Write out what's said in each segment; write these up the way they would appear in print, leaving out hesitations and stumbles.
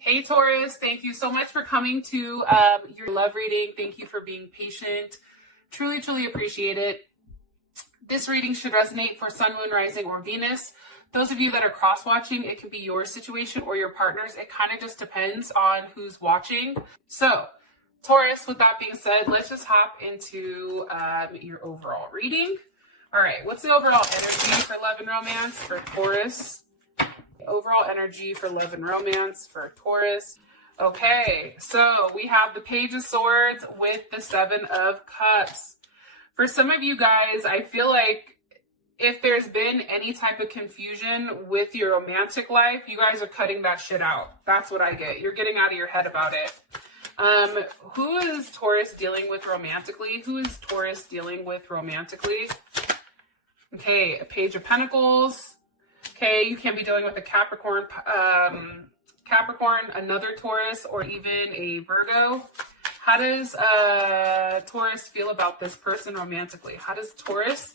Hey Taurus, thank you so much for coming to your love reading. Thank you for being patient. Truly, truly appreciate it. This reading should resonate for Sun, Moon, Rising, or Venus. Those of you that are cross-watching, it can be your situation or your partner's. It kind of just depends on who's watching. So, Taurus, with that being said, let's just hop into your overall reading. All right, what's the overall energy for love and romance for Taurus? Overall energy for love and romance for Taurus. Okay, so we have the Page of Swords with the Seven of Cups. For some of you guys, I feel like if there's been any type of confusion with your romantic life, you guys are cutting that shit out. That's what I get. You're getting out of your head about it. Who is Taurus dealing with romantically? Who is Taurus dealing with romantically? Okay, a Page of Pentacles. Okay, you can be dealing with a Capricorn, another Taurus, or even a Virgo. How does Taurus feel about this person romantically? How does Taurus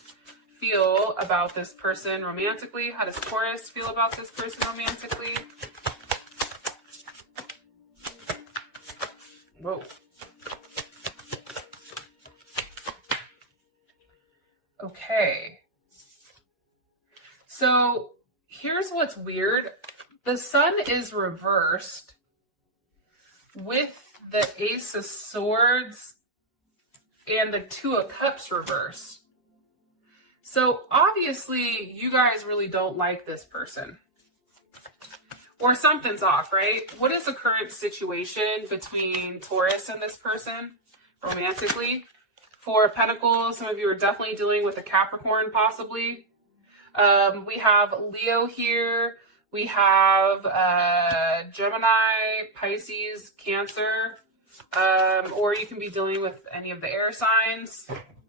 feel about this person romantically? How does Taurus feel about this person romantically? Whoa. Okay. So here's what's weird. The Sun is reversed with the Ace of Swords and the Two of Cups reversed. So obviously you guys really don't like this person. Or something's off, right? What is the current situation between Taurus and this person romantically? For Pentacles, some of you are definitely dealing with a Capricorn possibly. We have Leo here. We have Gemini, Pisces, Cancer. Or you can be dealing with any of the air signs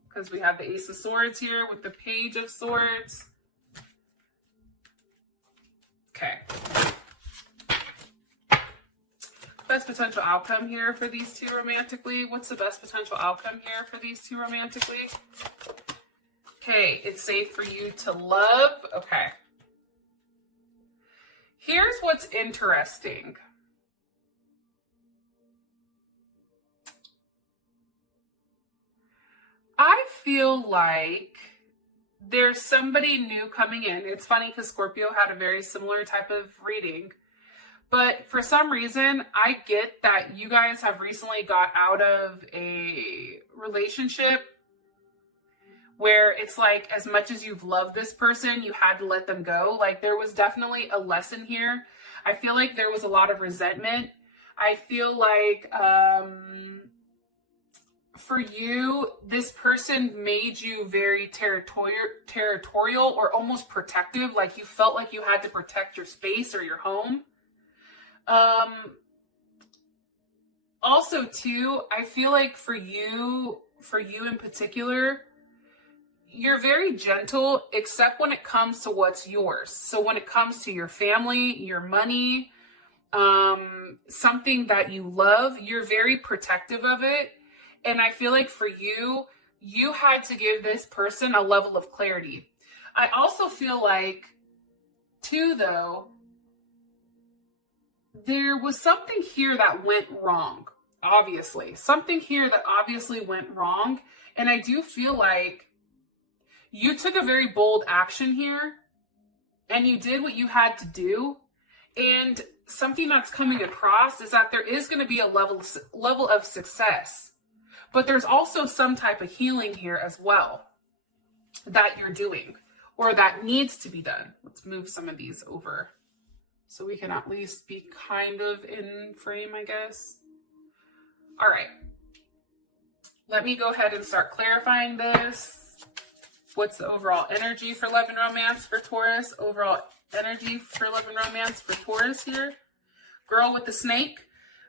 because we have the Ace of Swords here with the Page of Swords. Okay. Best potential outcome here for these two romantically. What's the best potential outcome here for these two romantically? Okay, it's safe for you to love. Okay. Here's what's interesting. I feel like there's somebody new coming in. It's funny because Scorpio had a very similar type of reading. But for some reason, I get that you guys have recently got out of a relationship where it's like, as much as you've loved this person, you had to let them go. Like, there was definitely a lesson here. I feel like there was a lot of resentment. I feel like for you, this person made you very territorial or almost protective. Like, you felt like you had to protect your space or your home. Also too, I feel like for you in particular, you're very gentle, except when it comes to what's yours. So when it comes to your family, your money, something that you love, you're very protective of it. And I feel like for you, you had to give this person a level of clarity. I also feel like too, though, there was something here that went wrong, obviously. Something here that obviously went wrong. And I do feel like you took a very bold action here and you did what you had to do. And something that's coming across is that there is going to be a level of success. But there's also some type of healing here as well that you're doing or that needs to be done. Let's move some of these over so we can at least be kind of in frame, I guess. All right. Let me go ahead and start clarifying this. What's the overall energy for love and romance for Taurus? Overall energy for love and romance for Taurus here. Girl with the snake.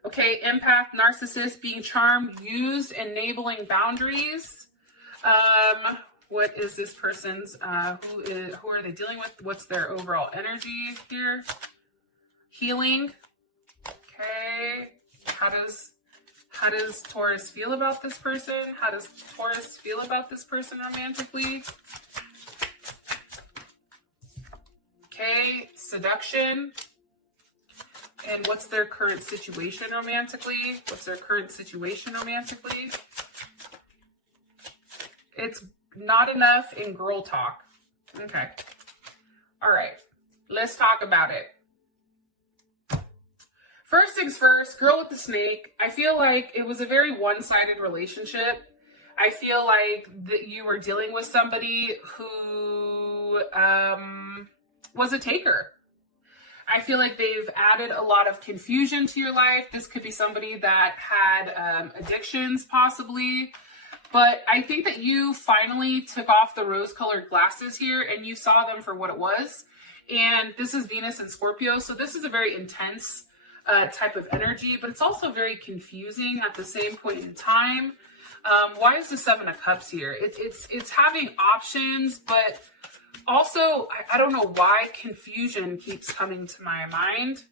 Okay, empath, narcissist, being charmed, used, enabling boundaries. What is this person's, who are they dealing with? What's their overall energy here? Healing. Okay. How does Taurus feel about this person? How does Taurus feel about this person romantically? Okay, seduction. And what's their current situation romantically? What's their current situation romantically? It's not enough in girl talk. Okay. All right. Let's talk about it. First things first, girl with the snake. I feel like it was a very one-sided relationship. I feel like that you were dealing with somebody who was a taker. I feel like they've added a lot of confusion to your life. This could be somebody that had addictions possibly. But I think that you finally took off the rose-colored glasses here and you saw them for what it was. And this is Venus and Scorpio. So this is a very intense type of energy, but it's also very confusing at the same point in time. Why is the Seven of Cups here? It's having options, but also, I don't know why confusion keeps coming to my mind.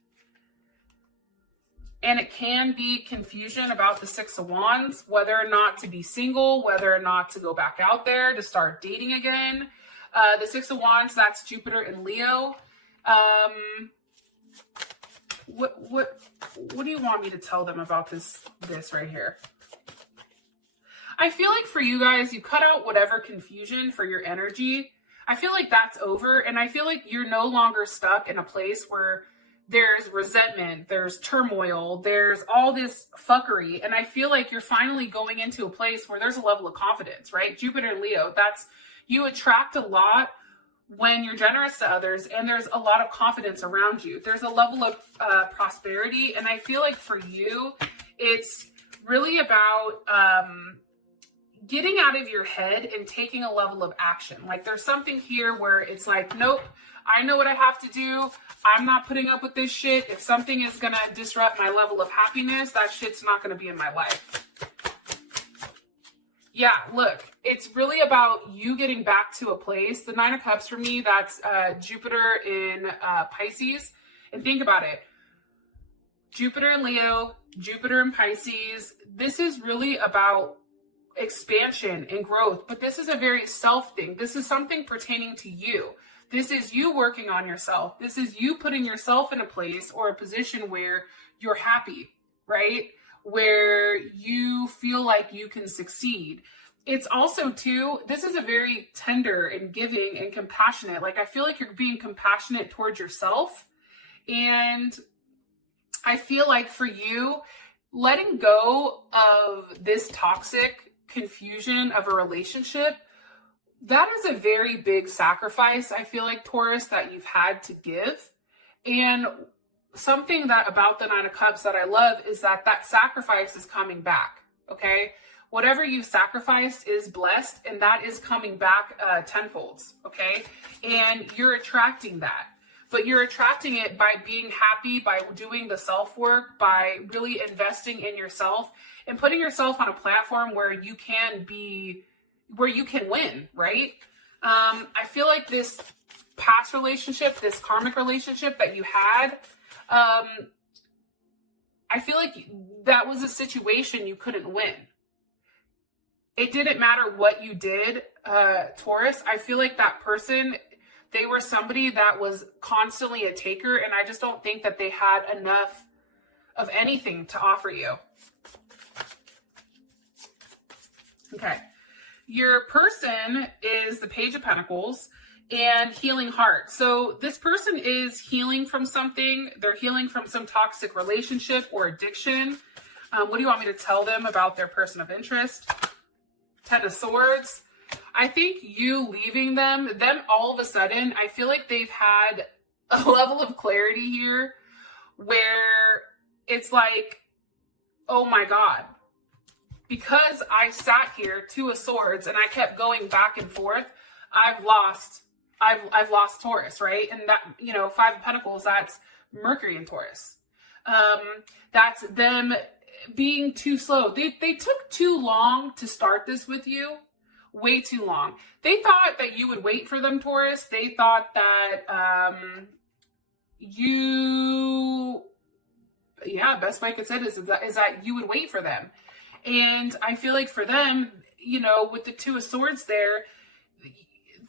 And it can be confusion about the Six of Wands, whether or not to be single, whether or not to go back out there to start dating again. The Six of Wands, that's Jupiter and Leo. What do you want me to tell them about this right here? I feel like for you guys, you cut out whatever confusion for your energy. I feel like that's over. And I feel like you're no longer stuck in a place where there's resentment, there's turmoil, there's all this fuckery. And I feel like you're finally going into a place where there's a level of confidence, right? Jupiter and Leo, that's, you attract a lot when you're generous to others and there's a lot of confidence around you. There's a level of prosperity. And I feel like for you, it's really about getting out of your head and taking a level of action. Like there's something here where it's like, nope, I know what I have to do. I'm not putting up with this shit. If something is going to disrupt my level of happiness, that shit's not going to be in my life. Yeah, look, it's really about you getting back to a place. The Nine of Cups for me, that's Jupiter in Pisces. And think about it. Jupiter in Leo, Jupiter in Pisces. This is really about expansion and growth, but this is a very self thing. This is something pertaining to you. This is you working on yourself. This is you putting yourself in a place or a position where you're happy, right? Where you feel like you can succeed. It's also too, this is a very tender and giving and compassionate. Like I feel like you're being compassionate towards yourself. And I feel like for you, letting go of this toxic confusion of a relationship, that is a very big sacrifice, I feel like, Taurus, that you've had to give. And something that about the Nine of Cups that I love is that that sacrifice is coming back, okay? Whatever you sacrificed is blessed, and that is coming back tenfold, okay? And you're attracting that. But you're attracting it by being happy, by doing the self-work, by really investing in yourself and putting yourself on a platform where you can be, where you can win, right? I feel like this past relationship, this karmic relationship that you had, I feel like that was a situation you couldn't win. It didn't matter what you did, Taurus. I feel like that person, they were somebody that was constantly a taker, and I just don't think that they had enough of anything to offer you. Okay. Your person is the Page of Pentacles and Healing Heart. So this person is healing from something. They're healing from some toxic relationship or addiction. What do you want me to tell them about their person of interest? Ten of Swords. I think you leaving them all of a sudden, I feel like they've had a level of clarity here where it's like, oh my God, because I sat here, Two of Swords, and I kept going back and forth, I've lost Taurus, right? And that, you know, Five of Pentacles, that's Mercury in Taurus. That's them being too slow. They took too long to start this with you. Way too long. They thought that you would wait for them, Taurus. They thought that best way I could say this is that you would wait for them. And I feel like for them, you know, with the Two of Swords there,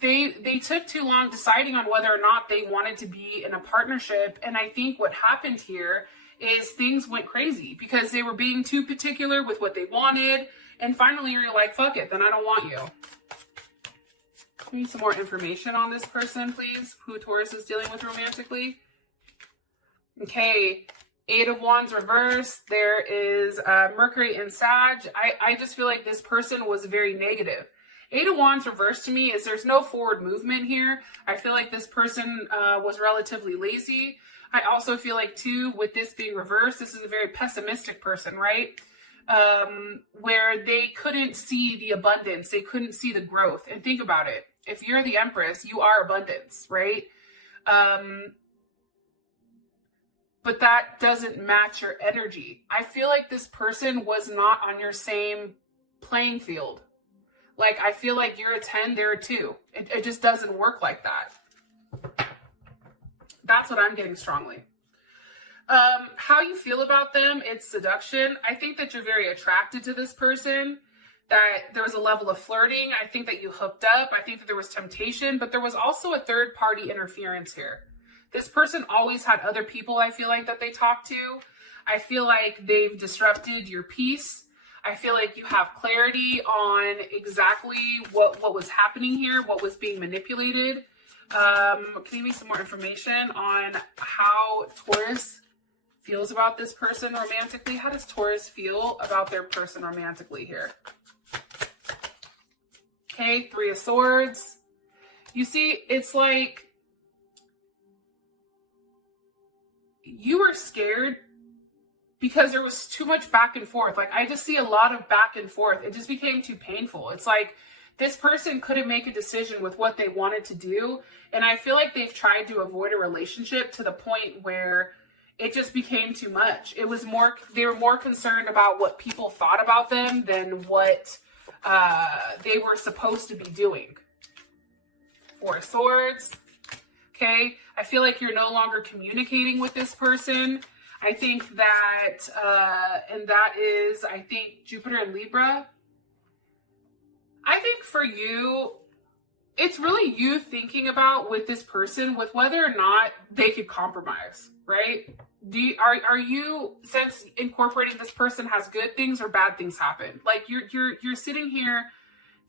they took too long deciding on whether or not they wanted to be in a partnership. And I think what happened here is things went crazy because they were being too particular with what they wanted. And finally, you're like, fuck it, then I don't want you. We need some more information on this person, please, who Taurus is dealing with romantically. Okay, 8 of Wands reversed. There is Mercury in Sag. I just feel like this person was very negative. 8 of Wands reversed to me is there's no forward movement here. I feel like this person was relatively lazy. I also feel like, too, with this being reversed, this is a very pessimistic person, right? Where they couldn't see the abundance. They couldn't see the growth. And think about it. If you're the Empress, you are abundance, right? But that doesn't match your energy. I feel like this person was not on your same playing field. Like, I feel like you're a 10, they're a 2. It just doesn't work like that. That's what I'm getting strongly. How you feel about them, it's seduction. I think that you're very attracted to this person, that there was a level of flirting. I think that you hooked up. I think that there was temptation, but there was also a third party interference here. This person always had other people, I feel like, that they talked to. I feel like they've disrupted your peace. I feel like you have clarity on exactly what was happening here, what was being manipulated. Can you give me some more information on how Taurus feels about this person romantically? How does Taurus feel about their person romantically here? Okay, 3 of Swords. You see, it's like you were scared because there was too much back and forth. Like, I just see a lot of back and forth. It just became too painful. It's like this person couldn't make a decision with what they wanted to do. And I feel like they've tried to avoid a relationship to the point where it just became too much. It was more, they were more concerned about what people thought about them than what they were supposed to be doing. 4 of Swords. Okay, I feel like you're no longer communicating with this person. I think that, and that is, I think, Jupiter and Libra. I think for you, it's really you thinking about with this person, with whether or not they could compromise, right? Are you, since incorporating this person has good things or bad things happen? Like you're sitting here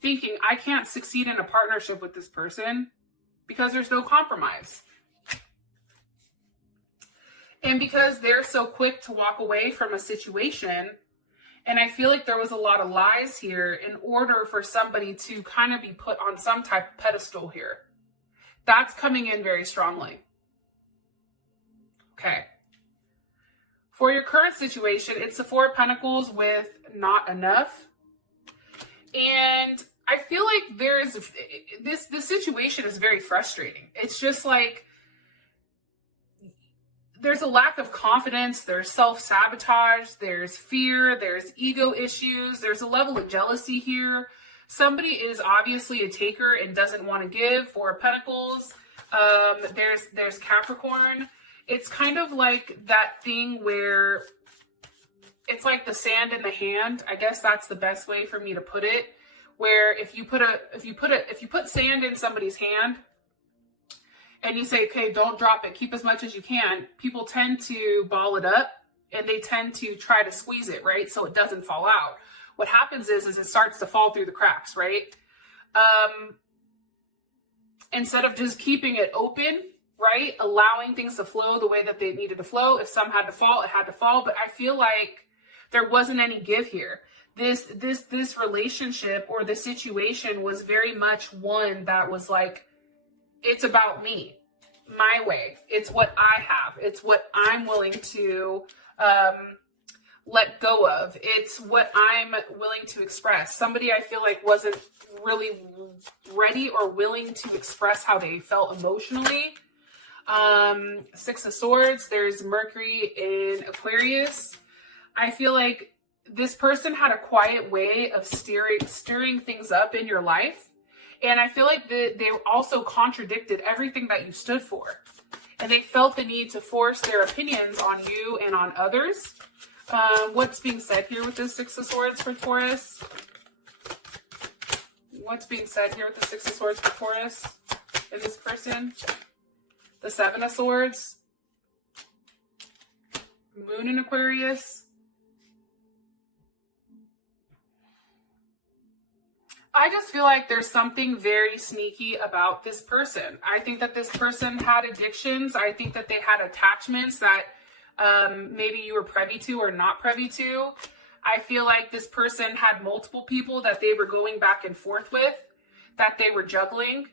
thinking, I can't succeed in a partnership with this person because there's no compromise. And because they're so quick to walk away from a situation, and I feel like there was a lot of lies here in order for somebody to kind of be put on some type of pedestal here. That's coming in very strongly. Okay. For your current situation, it's the 4 of Pentacles with not enough. And I feel like there's this situation is very frustrating. It's just like there's a lack of confidence, there's self-sabotage, there's fear, there's ego issues, there's a level of jealousy here. Somebody is obviously a taker and doesn't want to give. 4 of Pentacles. There's Capricorn. It's kind of like that thing where it's like the sand in the hand. I guess that's the best way for me to put it. Where if you put sand in somebody's hand and you say, okay, don't drop it, keep as much as you can, people tend to ball it up and they tend to try to squeeze it, right? So it doesn't fall out. What happens is it starts to fall through the cracks, right? Instead of just keeping it open, right? Allowing things to flow the way that they needed to flow. If some had to fall, it had to fall. But I feel like there wasn't any give here. This relationship or the situation was very much one that was like, it's about me, my way. It's what I have. It's what I'm willing to let go of. It's what I'm willing to express. Somebody I feel like wasn't really ready or willing to express how they felt emotionally. 6 of Swords, there's Mercury in Aquarius. I feel like this person had a quiet way of stirring things up in your life. And I feel like they also contradicted everything that you stood for. And they felt the need to force their opinions on you and on others. What's being said here with the 6 of Swords for Taurus? What's being said here with the 6 of Swords for Taurus in this person? The 7 of Swords. Moon in Aquarius. I just feel like there's something very sneaky about this person. I think that this person had addictions. I think that they had attachments that maybe you were privy to or not privy to. I feel like this person had multiple people that they were going back and forth with, that they were juggling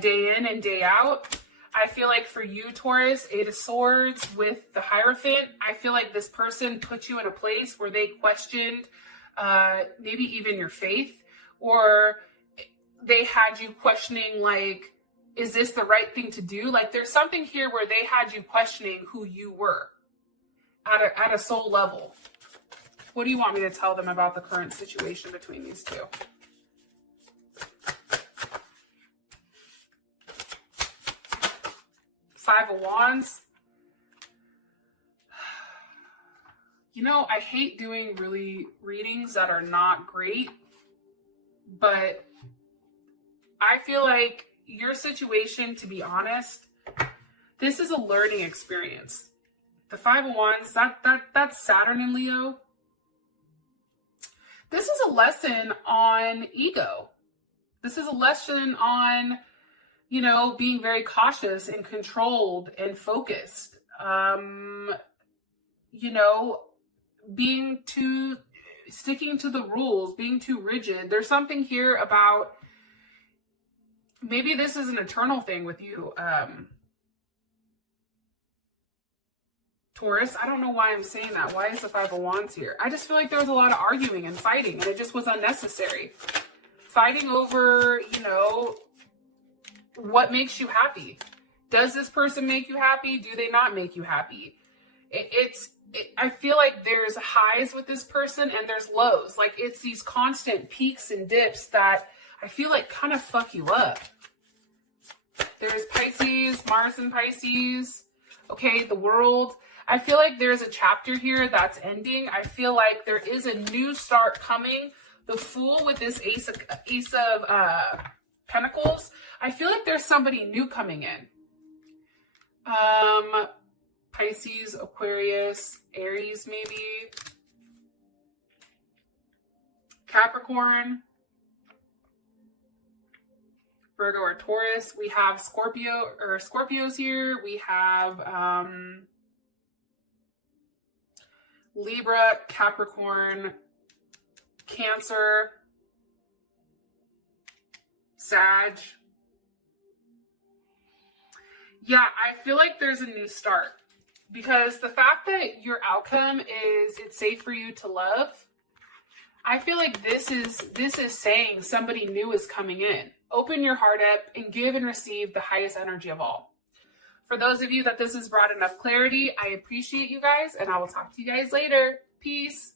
day in and day out. I feel like for you, Taurus, Eight of Swords with the Hierophant, I feel like this person put you in a place where they questioned maybe even your faith, or they had you questioning, like, is this the right thing to do? Like, there's something here where they had you questioning who you were at a soul level. What do you want me to tell them about the current situation between these two? Five of Wands. You know, I hate doing really readings that are not great, but I feel like your situation, to be honest, this is a learning experience. The Five of Wands, that's Saturn in Leo. This is a lesson on ego. This is a lesson on, you know, being very cautious and controlled and focused. You know, sticking to the rules, being too rigid. There's something here about, maybe this is an eternal thing with you, Taurus. I don't know why I'm saying that. Why is the Five of Wands here? I just feel like there was a lot of arguing and fighting, and it just was unnecessary. Fighting over, you know, what makes you happy. Does this person make you happy? Do they not make you happy? I feel like there's highs with this person and there's lows. Like, it's these constant peaks and dips that I feel like kind of fuck you up. There's Pisces, Mars and Pisces. Okay, the World. I feel like there's a chapter here that's ending. I feel like there is a new start coming. The Fool with this Ace of Pentacles. I feel like there's somebody new coming in. Pisces, Aquarius, Aries, maybe. Capricorn, Virgo, or Taurus. We have Scorpios here. We have Libra, Capricorn, Cancer, Sag. Yeah, I feel like there's a new start, because the fact that your outcome is it's safe for you to love, I feel like this is saying somebody new is coming in. Open your heart up and give and receive the highest energy of all. For those of you that this has brought enough clarity, I appreciate you guys, and I will talk to you guys later. Peace.